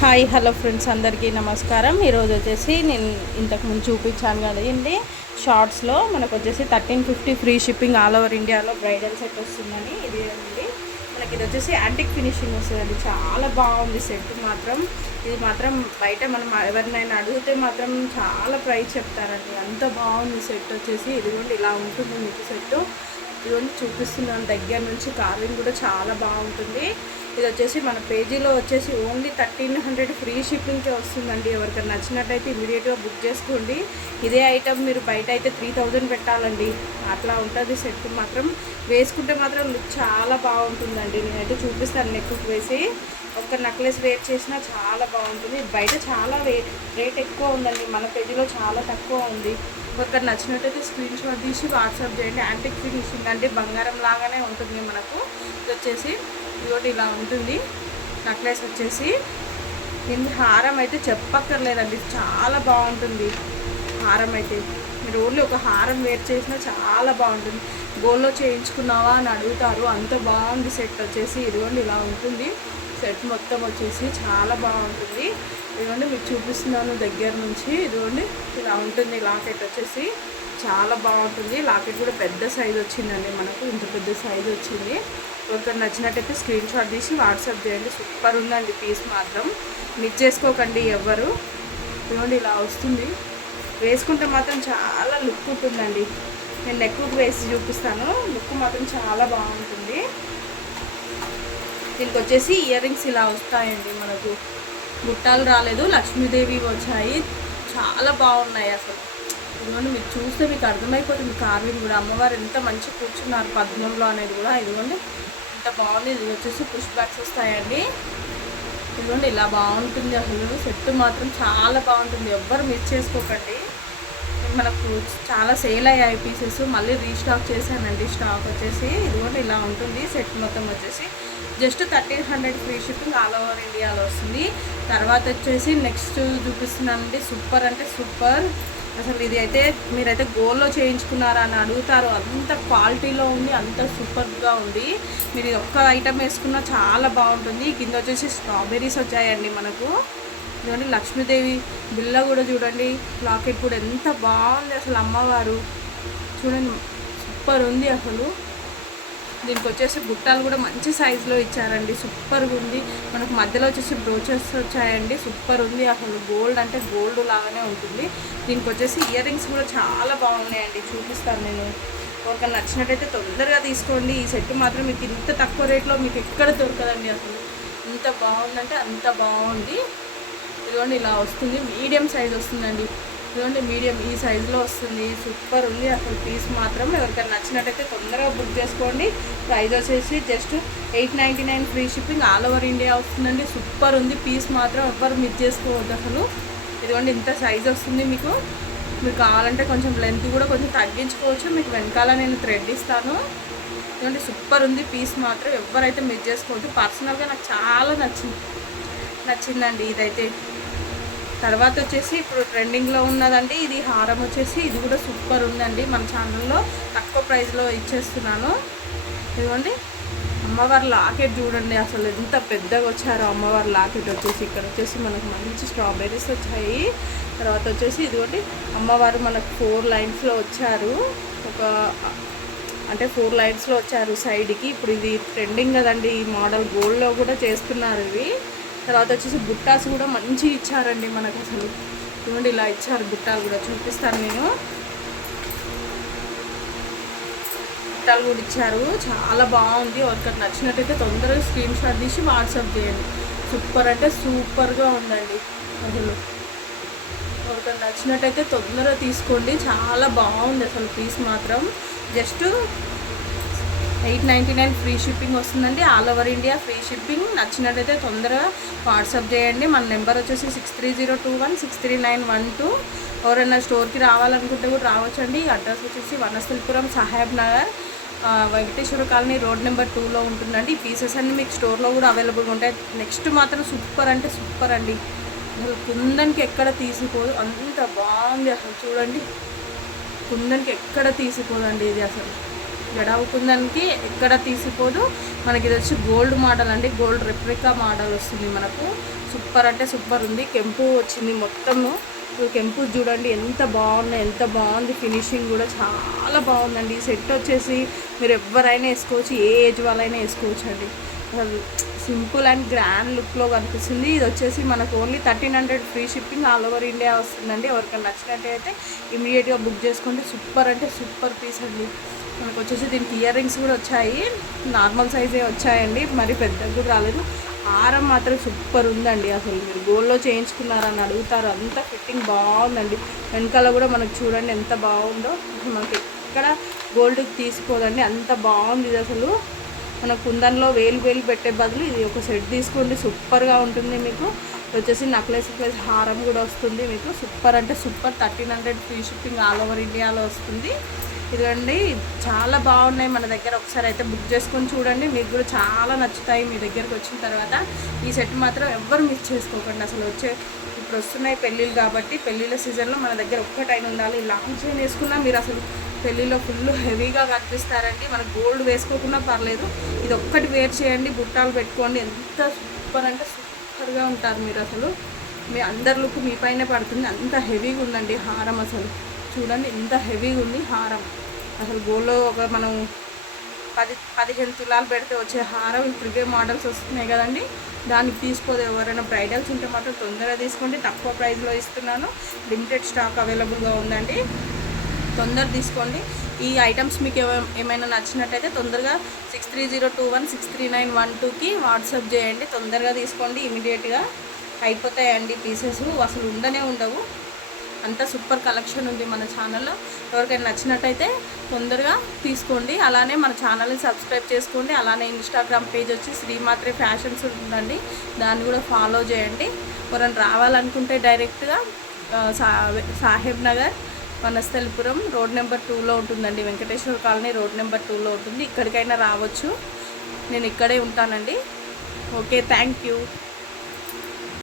Hi hello friends, అందరికీ నమస్కారం. ఈరోజు వచ్చేసి నేను ఇంతకుముందు చూపించాను కదండి షార్ట్స్లో మనకు వచ్చేసి 1350 ఫ్రీ షిప్పింగ్ ఆల్ ఓవర్ ఇండియాలో బ్రైడల్ సెట్ వస్తుందని. ఇది అండి మనకి ఇది వచ్చేసి యాంటిక్ ఫినిషింగ్ వస్తుందండి. చాలా బాగుంది సెట్ మాత్రం. ఇది మాత్రం బయట మనం ఎవరినైనా అడిగితే మాత్రం చాలా ప్రైస్ చెప్తారండి, అంత బాగుంది సెట్ వచ్చేసి. ఇదిగోండి ఇలా ఉంటుంది మీకు సెట్. ఇదిగోండి చూపిస్తున్నాను దగ్గర నుంచి. కార్వింగ్ కూడా చాలా బాగుంటుంది. ఇది వచ్చేసి మన పేజీలో వచ్చేసి ఓన్లీ 1300 ఫ్రీ షిప్పింగ్కే వస్తుందండి. ఎవరికైనా నచ్చినట్టయితే ఇమీడియట్గా బుక్ చేసుకోండి. ఇదే ఐటమ్ మీరు బయట అయితే 3000 పెట్టాలండి, అట్లా ఉంటుంది సెట్ మాత్రం. వేసుకుంటే మాత్రం లుక్ చాలా బాగుంటుందండి. నేనైతే చూపిస్తాను నెక్ వేసి. ఒక నెక్లెస్ వేర్ చేసినా చాలా బాగుంటుంది. బయట చాలా రేట్ ఎక్కువ ఉందండి, మన పేజీలో చాలా తక్కువ ఉంది. ఒకరికి నచ్చినట్టయితే స్క్రీన్ షాట్ తీసి వాట్సాప్ చేయండి. యాంటిక్ ఫినిషింగ్ అంటే బంగారం లాగానే ఉంటుంది మనకు. ఇది వచ్చేసి ఇదిగోటి ఇలా ఉంటుంది నెక్లెస్ వచ్చేసి. దీని హారం అయితే చెప్పక్కర్లేదండి, చాలా బాగుంటుంది హారం అయితే. మీరు ఓన్లీ ఒక హారం వేర్ చేసినా చాలా బాగుంటుంది. గోల్డ్లో చేయించుకున్నావా అని అడుగుతారు, అంత బాగుంది సెట్ వచ్చేసి. ఇదిగోండి ఇలా ఉంటుంది సెట్ మొత్తం వచ్చేసి, చాలా బాగుంటుంది. ఇదిగోండి మీకు చూపిస్తున్నాను దగ్గర నుంచి. ఇదిగోండి ఇలా ఉంటుంది లాకెట్ వచ్చేసి, చాలా బాగుంటుంది. లాకెట్ కూడా పెద్ద సైజు వచ్చిందండి మనకు, ఇంత పెద్ద సైజు వచ్చింది. ఎవరికైనా నచ్చినట్టయితే స్క్రీన్ షాట్ తీసి వాట్సాప్ చేయండి. సూపర్ ఉందండి పీస్ మాత్రం, మిస్ చేసుకోకండి ఎవ్వరు. ఇదిగోండి ఇలా వస్తుంది, వేసుకుంటే మాత్రం చాలా లుక్ ఉంటుందండి. నేను నెక్ వేసి చూపిస్తాను, లుక్ మాత్రం చాలా బాగుంటుంది. దీనికి వచ్చేసి ఇయర్ రింగ్స్ ఇలా వస్తాయండి మనకు. బుట్టాలు రాలేదు, లక్ష్మీదేవి వచ్చాయి, చాలా బాగున్నాయి అసలు. ఇదిగోండి మీకు చూస్తే మీకు అర్థమైపోతుంది కార్వింగ్ కూడా. అమ్మవారు ఎంత మంచిగా కూర్చున్నారు పద్మంలో అనేది కూడా. ఇదిగోండి ఎంత బాగుంది. ఇది వచ్చేసి పుష్ బ్యాక్స్ వస్తాయండి. ఇదిగోండి ఇలా బాగుంటుంది అసలు. సెట్ మాత్రం చాలా బాగుంటుంది, ఎవ్వరు మిస్ చేసుకోకండి. మనకు చాలా సేల్ అయ్యాయి పీసెస్, మళ్ళీ రీస్టాక్ చేశానండి స్టాక్ వచ్చేసి. ఇదిగోండి ఇలా ఉంటుంది సెట్ మొత్తం వచ్చేసి. Just 1300 free shipping all over ఇండియాలో వస్తుంది. తర్వాత వచ్చేసి నెక్స్ట్ చూపిస్తున్నానండి. సూపర్ అంటే సూపర్ అసలు. ఇది అయితే మీరైతే గోల్డ్లో చేయించుకున్నారా అని అడుగుతారు, అంత క్వాలిటీలో ఉంది, అంత సూపర్గా ఉంది. మీరు ఇది ఒక్క ఐటమ్ వేసుకున్నా చాలా బాగుంటుంది. కింద వచ్చేసి స్ట్రాబెర్రీస్ వచ్చాయండి మనకు. చూడండి లక్ష్మీదేవి బిల్ల కూడా చూడండి, లాకెట్ కూడా ఎంత బాగుంది అసలు. అమ్మవారు చూడండి సూపర్ ఉంది అసలు. దీనికి వచ్చేసి బుట్టాలు కూడా మంచి సైజులో ఇచ్చారండి, సూపర్గా ఉంది. మనకు మధ్యలో వచ్చేసి బ్రోచెస్ వచ్చాయండి, సూపర్ ఉంది అసలు. గోల్డ్ అంటే గోల్డ్ లాగానే ఉంటుంది. దీనికి వచ్చేసి ఇయర్ రింగ్స్ కూడా చాలా బాగున్నాయండి, చూపిస్తాను నేను. ఎవరికైనా నచ్చినట్టయితే తొందరగా తీసుకోండి. ఈ సెట్ మాత్రం మీకు ఇంత తక్కువ రేట్లో మీకు ఎక్కడ దొరకదండి అసలు. ఎంత బాగుందంటే అంత బాగుంది. ఇదిగోండి ఇలా వస్తుంది, మీడియం సైజ్ వస్తుందండి. ఇదిగోండి మీడియం ఈ సైజులో వస్తుంది, సూపర్ ఉంది అసలు పీస్ మాత్రం. ఎవరికైనా నచ్చినట్టయితే తొందరగా బుక్ చేసుకోండి. ప్రైస్ వచ్చేసి just 899 free shipping all over India వస్తుందండి. సూపర్ ఉంది పీస్ మాత్రం, ఎవ్వరు మిస్ చేసుకోవద్దు అసలు. ఇదిగోండి ఇంత సైజ్ వస్తుంది మీకు. మీరు కావాలంటే కొంచెం లెంత్ కూడా కొంచెం తగ్గించుకోవచ్చు, మీకు వెనకాల నేను థ్రెడ్ ఇస్తాను. ఇదిగోండి సూపర్ ఉంది పీస్ మాత్రం, ఎవరైతే మిస్ చేసుకోవద్దు. పర్సనల్గా నాకు చాలా నచ్చిందండి ఇదైతే. తర్వాత వచ్చేసి ఇప్పుడు ట్రెండింగ్లో ఉన్నదండి ఇది హారం వచ్చేసి. ఇది కూడా సూపర్ ఉందండి, మన ఛానల్లో తక్కువ ప్రైస్లో ఇచ్చేస్తున్నాను. ఇదిగోండి అమ్మవారి లాకెట్ చూడండి అసలు ఎంత పెద్దగా వచ్చారో. అమ్మవారి లాకెట్ వచ్చేసి ఇక్కడ వచ్చేసి మనకు మంచి స్ట్రాబెర్రీస్ వచ్చాయి. తర్వాత వచ్చేసి ఇదిగోండి అమ్మవారు మనకు 4 లైన్స్లో వచ్చారు, ఒక అంటే 4 లైన్స్లో వచ్చారు సైడ్కి. ఇప్పుడు ఇది ట్రెండింగ్ కదండి ఈ మోడల్, గోల్డ్లో కూడా చేస్తున్నారు ఇవి. తర్వాత వచ్చేసి బుట్టాస్ కూడా మంచి ఇచ్చారండి మనకు అసలు. చూడండి ఇలా ఇచ్చారు బుట్టాలు కూడా, చూపిస్తాను నేను. బుట్టాలు కూడా ఇచ్చారు, చాలా బాగుంది. ఎవరికైనా నచ్చినట్టయితే తొందరగా స్క్రీన్ షాట్ తీసి వాట్సాప్ చేయండి. సూపర్ అంటే సూపర్గా ఉందండి అసలు. ఎవరికైనా నచ్చినట్టయితే తొందరగా తీసుకోండి, చాలా బాగుంది అసలు పీస్ మాత్రం. జస్ట్ 899 ఫ్రీ షిప్పింగ్ వస్తుందండి, all over India free shipping. నచ్చినట్టయితే తొందరగా వాట్సాప్ చేయండి. మన నెంబర్ వచ్చేసి 6302163912. ఎవరైనా స్టోర్కి రావాలనుకుంటే కూడా రావచ్చండి. అడ్రస్ వచ్చేసి Vanasthalipuram Saheb Nagar, Venkateswara colony, road number 2లో ఉంటుందండి. ఈ పీసెస్ అన్నీ మీకు స్టోర్లో కూడా అవైలబుల్గా ఉంటాయి. నెక్స్ట్ మాత్రం సూపర్ అంటే సూపర్ అండి అసలు. కుందన్కి ఎక్కడ తీసిపోదు, అంత బాగుంది అసలు. చూడండి కుందన్కి ఎక్కడ తీసిపోదండి ఇది అసలు. జడావు కుందన్కి ఎక్కడ తీసిపోదు. మనకి ఇది వచ్చి గోల్డ్ మోడల్ అండి, గోల్డ్ రెప్లికా మోడల్ వస్తుంది మనకు. సూపర్ అంటే సూపర్ ఉంది. కెంపు వచ్చింది మొత్తము. కెంపు చూడండి ఎంత బాగున్నాయి, ఎంత బాగుంది. ఫినిషింగ్ కూడా చాలా బాగుందండి. ఈ సెట్ వచ్చేసి మీరు ఎవరైనా వేసుకోవచ్చు, ఏ ఏజ్ వాళ్ళైనా వేసుకోవచ్చు అండి. అసలు సింపుల్ అండ్ గ్రాండ్ లుక్లో కనిపిస్తుంది. ఇది వచ్చేసి మనకు only 1300 free shipping all over India వస్తుందండి. ఎవరికైనా నచ్చినట్టయితే ఇమీడియట్గా బుక్ చేసుకోండి. సూపర్ అంటే సూపర్ పీస్ అండి. మనకు వచ్చేసి దీనికి ఇయర్ రింగ్స్ కూడా వచ్చాయి, నార్మల్ సైజే వచ్చాయండి, మరి పెద్దగా కూడా రాలేదు. హారం మాత్రం సూపర్ ఉందండి. అసలు మీరు గోల్డ్లో చేయించుకున్నారని అడుగుతారు, అంత ఫిట్టింగ్ బాగుందండి. వెనకాల కూడా మనకు చూడండి ఎంత బాగుందో. మనకి ఎక్కడ గోల్డ్ తీసుకోదండి, అంత బాగుంది ఇది. అసలు మన కుందన్లో వేలు పెట్టే బదులు ఇది ఒక సెట్ తీసుకోండి, సూపర్గా ఉంటుంది. మీకు వచ్చేసి నెక్లెస్ హారం కూడా వస్తుంది మీకు. సూపర్ అంటే super. 1300 free shipping all over ఇండియాలో వస్తుంది. ఇదిగోండి చాలా బాగున్నాయి మన దగ్గర. ఒకసారి అయితే బుక్ చేసుకొని చూడండి, మీకు కూడా చాలా నచ్చుతాయి మీ దగ్గరకు వచ్చిన తర్వాత. ఈ సెట్ మాత్రం ఎవ్వరు మిస్ చేసుకోకండి. అసలు ఇప్పుడు వస్తున్నాయి పెళ్ళిళ్ళు కాబట్టి, పెళ్ళిళ్ళ సీజన్లో మన దగ్గర ఒక్కటైనా ఉండాలి. లాంగ్ చైన్ వేసుకున్నా మీరు అసలు పెళ్ళిలో ఫుల్ హెవీగా కనిపిస్తారండి. మనకు గోల్డ్ వేసుకోకుండా పర్లేదు, ఇది ఒక్కటి వేర్ చేయండి, బుట్టాలు పెట్టుకోండి, ఎంత సూపర్ అంటే సూపర్గా ఉంటారు మీరు. అసలు మీ అందరి లుక్ మీ పైనే పడుతుంది, అంత హెవీగా ఉందండి హారం. అసలు చూడండి ఎంత హెవీగా ఉంది హారం. అసలు గోల్డ్లో ఒక మనం 15 తులాలు పెడితే వచ్చే హారం ఇప్పుడు ఇవే మోడల్స్ వస్తున్నాయి కదండి. దానికి తీసుకోదు. ఎవరైనా బ్రైడల్స్ ఉంటే మాత్రం తొందరగా తీసుకోండి, తక్కువ ప్రైస్లో ఇస్తున్నాను. లిమిటెడ్ స్టాక్ అవైలబుల్గా ఉందండి, తొందర తీసుకోండి. ఈ ఐటమ్స్ మీకు ఏమైనా నచ్చినట్టయితే తొందరగా 6302163912కి వాట్సాప్ చేయండి. తొందరగా తీసుకోండి, ఇమీడియట్గా అయిపోతాయండి పీసెస్, అసలు ఉండవు. అంత సూపర్ కలెక్షన్ ఉంది మన ఛానల్లో. ఎవరికైనా నచ్చినట్టయితే తొందరగా తీసుకోండి. అలానే మన ఛానల్ని సబ్స్క్రైబ్ చేసుకోండి. అలానే ఇన్స్టాగ్రామ్ పేజ్ వచ్చి శ్రీమాత్రే ఫ్యాషన్స్ ఉందండి, దాన్ని కూడా ఫాలో చేయండి. ఎవరైనా రావాలనుకుంటే డైరెక్ట్గా సాహెబ్ నగర్ వనస్థలిపురం రోడ్ నెంబర్ 2లో ఉంటుందండి. వెంకటేశ్వర కాలనీ రోడ్ నెంబర్ 2లో ఉంటుంది. ఇక్కడికైనా రావచ్చు, నేను ఇక్కడే ఉంటానండి. Okay, thank you.